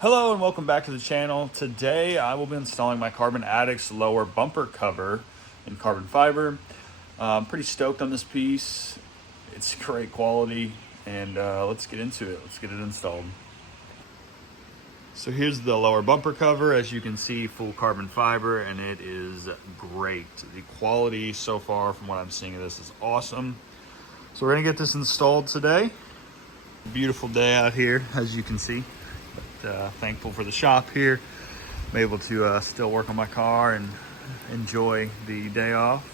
Hello and welcome back to the channel. Today I will be installing my Carbon Addict's lower bumper cover in carbon fiber. I'm pretty stoked on this piece. It's great quality and let's get into it. Let's get it installed. So here's the lower bumper cover. As you can see, full carbon fiber, and it is great. The quality so far from what I'm seeing of this is awesome. So we're gonna get this installed today. Beautiful day out here, as you can see. Thankful for the shop here. I'm able to still work on my car and enjoy the day off.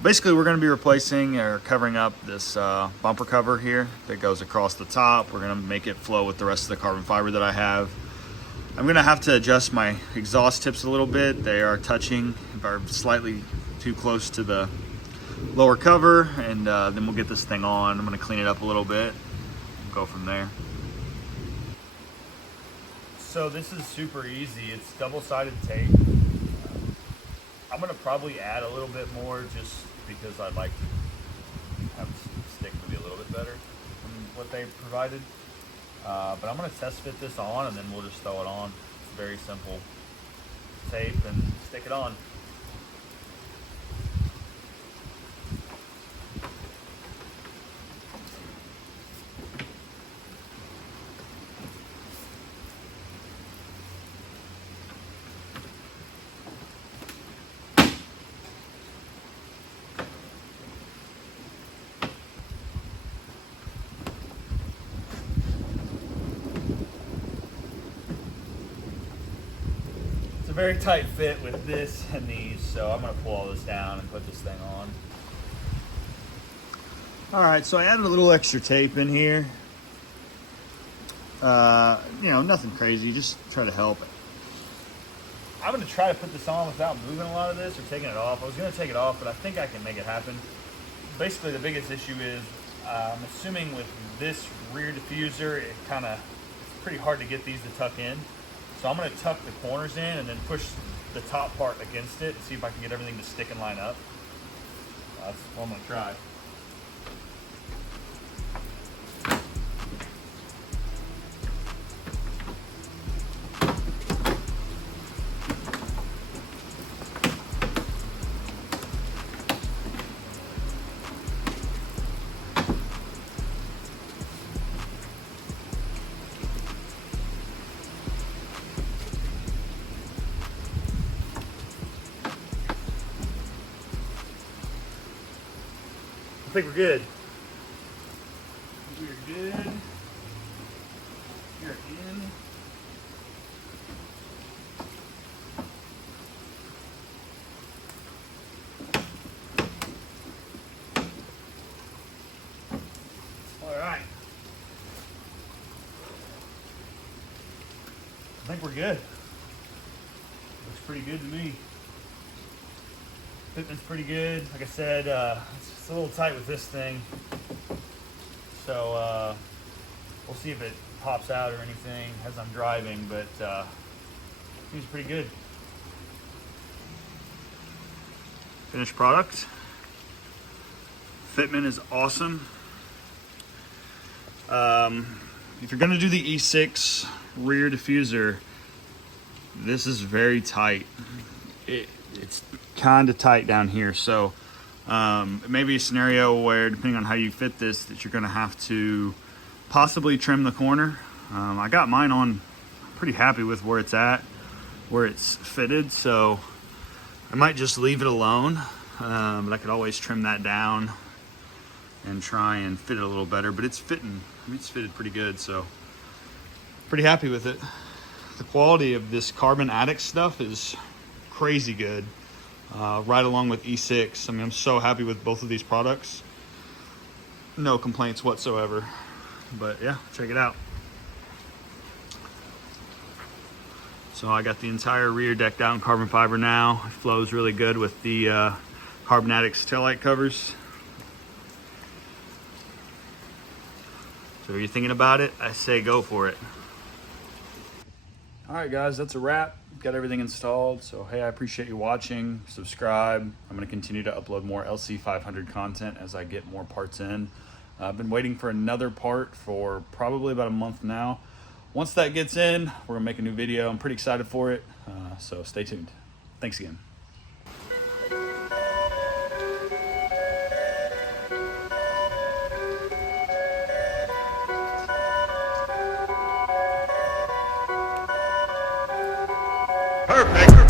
Basically, we're going to be replacing or covering up this bumper cover here that goes across the top. We're going to make it flow with the rest of the carbon fiber that I have. I'm going to have to adjust my exhaust tips a little bit. They are touching, are slightly too close to the lower cover, and then we'll get this thing on. I'm going to clean it up a little bit and go from there. So this is super easy. It's double-sided tape. I'm gonna probably add a little bit more just because I'd like to have it stick maybe a little bit better than what they provided. But I'm gonna test fit this on and then we'll just throw it on. It's very simple. Tape and stick it on. A very tight fit with this and these, so I'm going to pull all this down and put this thing on. Alright, so I added a little extra tape in here. Nothing crazy, just try to help. I'm going to try to put this on without moving a lot of this or taking it off. I was going to take it off, but I think I can make it happen. Basically, the biggest issue is, I'm assuming with this rear diffuser, it's pretty hard to get these to tuck in. So I'm going to tuck the corners in and then push the top part against it and see if I can get everything to stick and line up. That's what I'm going to try. I think we're good. We're good. You're in. All right. I think we're good. Looks pretty good to me. Fitment's pretty good. Like I said, it's a little tight with this thing. So we'll see if it pops out or anything as I'm driving, but seems pretty good. Finished product. Fitment is awesome. If you're gonna do the E6 rear diffuser, this is very tight. It's kind of tight down here, so it may be a scenario where, depending on how you fit this, that you're going to have to possibly trim the corner. I got mine on pretty happy with where it's at, where it's fitted, so I might just leave it alone, but I could always trim that down and try and fit it a little better. But it's fitting. I mean, it's fitted pretty good, so pretty happy with it. The quality of this Carbon Addict stuff is crazy good, right along with E6. I mean, I'm so happy with both of these products. No complaints whatsoever. But yeah, check it out. So I got the entire rear decked out in carbon fiber now. It flows really good with the Carbon Addict's taillight covers. So if you're thinking about it, I say go for it. All right, guys, that's a wrap. Got everything installed. So, hey, I appreciate you watching. Subscribe. I'm going to continue to upload more LC500 content as I get more parts in. I've been waiting for another part for probably about a month now. Once that gets in, we're gonna make a new video. I'm pretty excited for it, so stay tuned. Thanks again. Perfect.